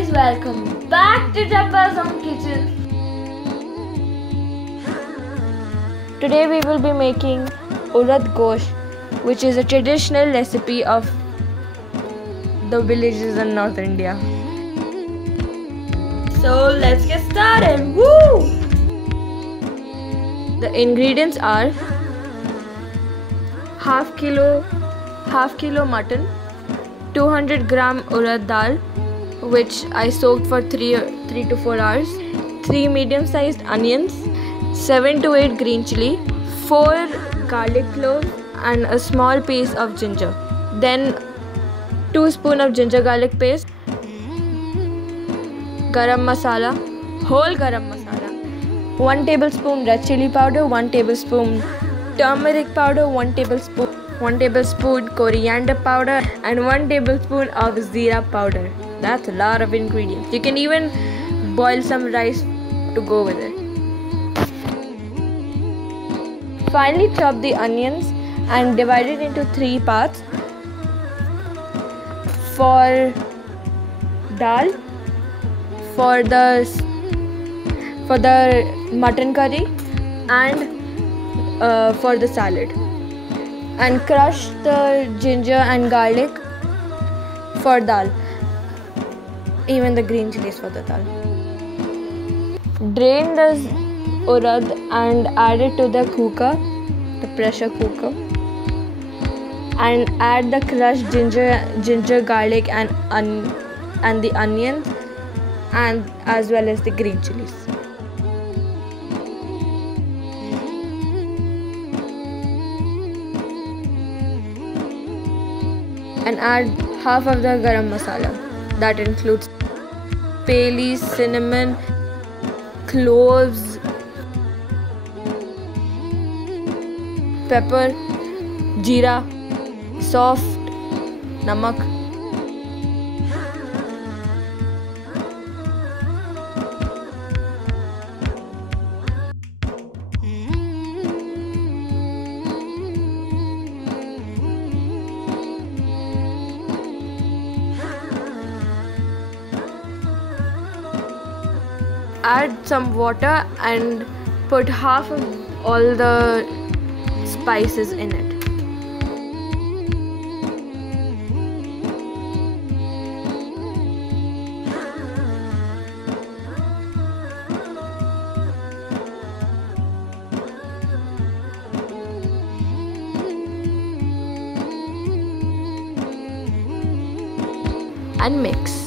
guys, welcome back to Dabba's Own Kitchen. Today we will be making urad gosh, which is a traditional recipe of the villages in North India. So let's get started. Woo! The ingredients are half kilo mutton, 200 gram urad dal, which I soaked for 3 to 4 hours, 3 medium-sized onions, 7 to 8 green chili, 4 garlic cloves, and a small piece of ginger. Then 2 spoons of ginger garlic paste, garam masala, whole garam masala, 1 tablespoon red chili powder, 1 tablespoon turmeric powder, 1 tablespoon coriander powder, and 1 tablespoon of zira powder. That's a lot of ingredients. You can even boil some rice to go with it. Finally, chop the onions and divide it into 3 parts. For dal, for the mutton curry, and for the salad. And crush the ginger and garlic for dal. Even the green chilies for the dal. Drain the urad and add it to the cooker, the pressure cooker, and add the crushed ginger, garlic, and the onions, and as well as the green chilies. And add half of the garam masala. That includes bay leaves, cinnamon, cloves, pepper, jeera, soft, namak. Add some water and put half of all the spices in it. And mix.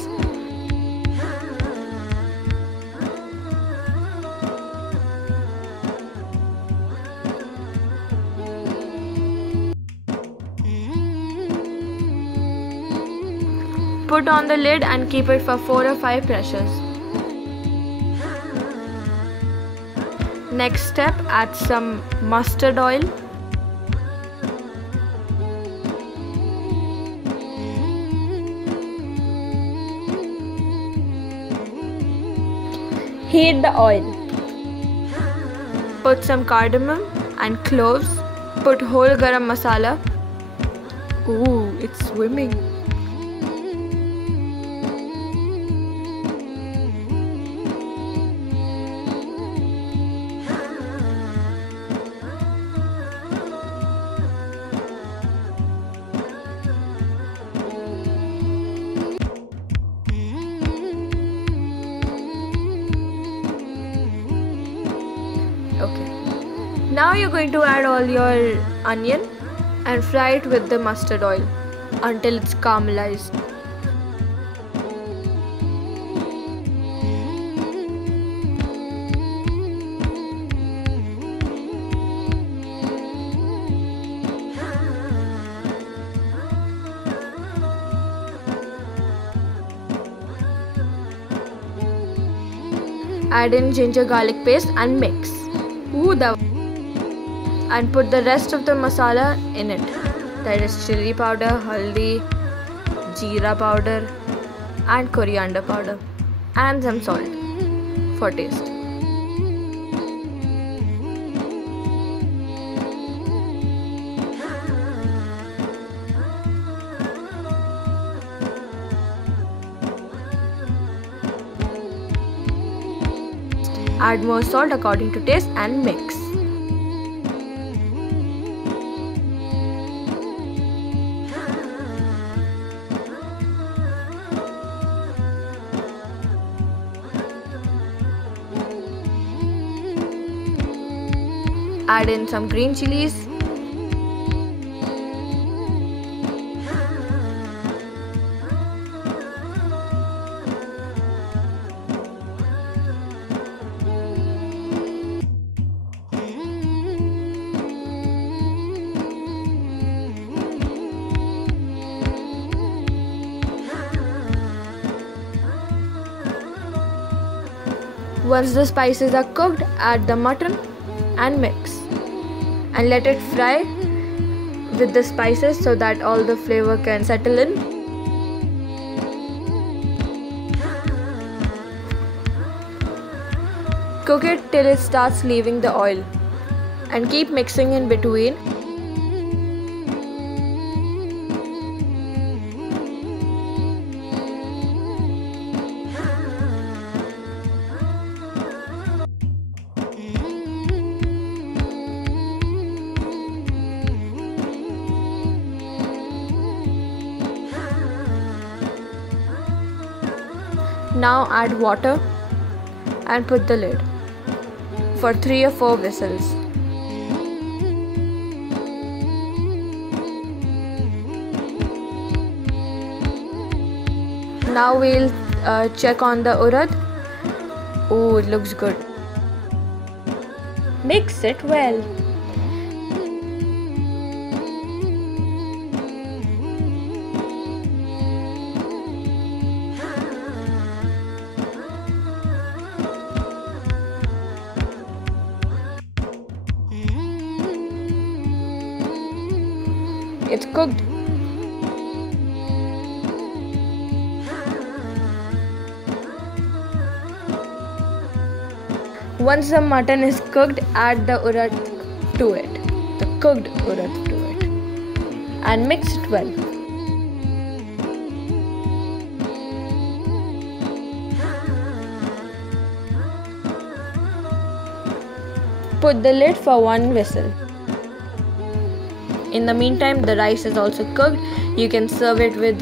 Put on the lid and keep it for 4 or 5 pressures. Next step, add some mustard oil. Heat the oil. Put some cardamom and cloves. Put whole garam masala. Ooh, it's swimming. Okay. Now you're going to add all your onion and fry it with the mustard oil until it's caramelized. Add in ginger garlic paste and mix. And put the rest of the masala in it. That is chili powder, haldi, jeera powder, and coriander powder, and some salt for taste. Add more salt according to taste and mix. Add in some green chilies. Once the spices are cooked, add the mutton and mix. And let it fry with the spices so that all the flavor can settle in. Cook it till it starts leaving the oil and keep mixing in between. Now add water and put the lid for 3 or 4 whistles. Now we'll check on the urad. Oh, it looks good. Mix it well. It's cooked. Once the mutton is cooked, add the urad to it, the cooked urad to it, and mix it well. Put the lid for 1 whistle. In the meantime, the rice is also cooked. You can serve it with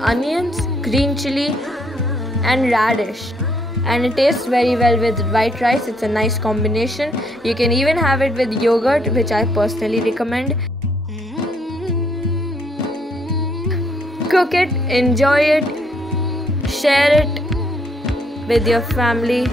onions, green chili and radish. And it tastes very well with white rice. It's a nice combination. You can even have it with yogurt, which I personally recommend. Cook it, enjoy it, share it with your family.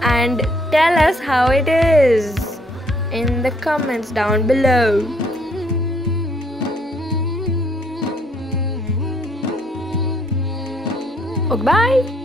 And tell us how it is in the comments down below. Okay, bye.